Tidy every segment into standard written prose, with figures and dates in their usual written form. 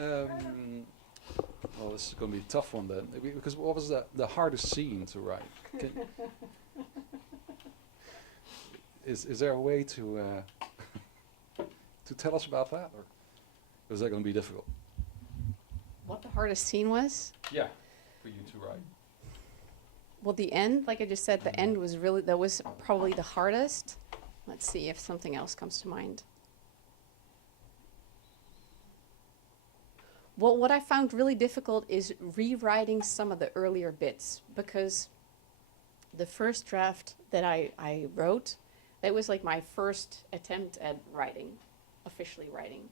Um, well, this is going to be a tough one then, because what was the hardest scene to write? Can, is there a way to tell us about that, or is that going to be difficult? What the hardest scene was? Yeah, for you to write. Well, the end, like I just said, the end was really, that was probably the hardest. Let's see if something else comes to mind. Well, what I found really difficult is rewriting some of the earlier bits, because the first draft that I wrote, that was like my first attempt at writing, officially writing.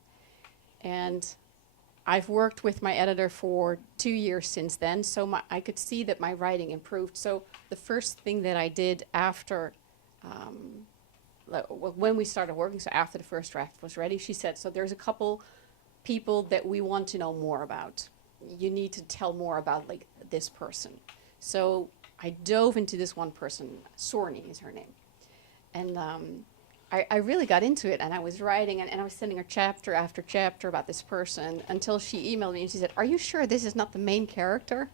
And I've worked with my editor for 2 years since then, so I could see that my writing improved. So the first thing that I did after, when we started working, so after the first draft was ready, she said, so there's a couple people that we want to know more about. You need to tell more about like this person. So I dove into this one person, Sorny is her name. And I really got into it, and I was writing, and I was sending her chapter after chapter about this person until she emailed me and she said, "Are you sure this is not the main character?"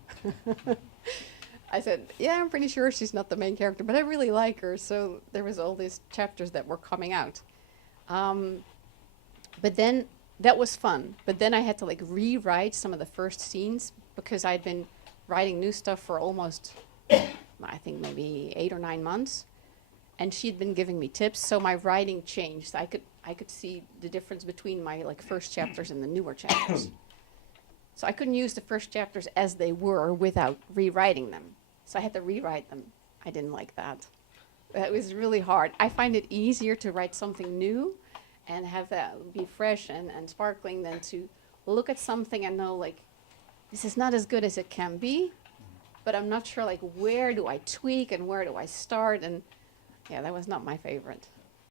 I said, "Yeah, I'm pretty sure she's not the main character, but I really like her." So there was all these chapters that were coming out. But then that was fun. But then I had to like rewrite some of the first scenes because I'd been writing new stuff for almost, I think maybe 8 or 9 months. And she'd been giving me tips, so my writing changed. I could see the difference between my like first chapters and the newer chapters. So I couldn't use the first chapters as they were without rewriting them. So I had to rewrite them. I didn't like that. It was really hard. I find it easier to write something new and have that be fresh and sparkling than to look at something and know like, this is not as good as it can be, but I'm not sure like where do I tweak and where do I start, and yeah, that was not my favorite.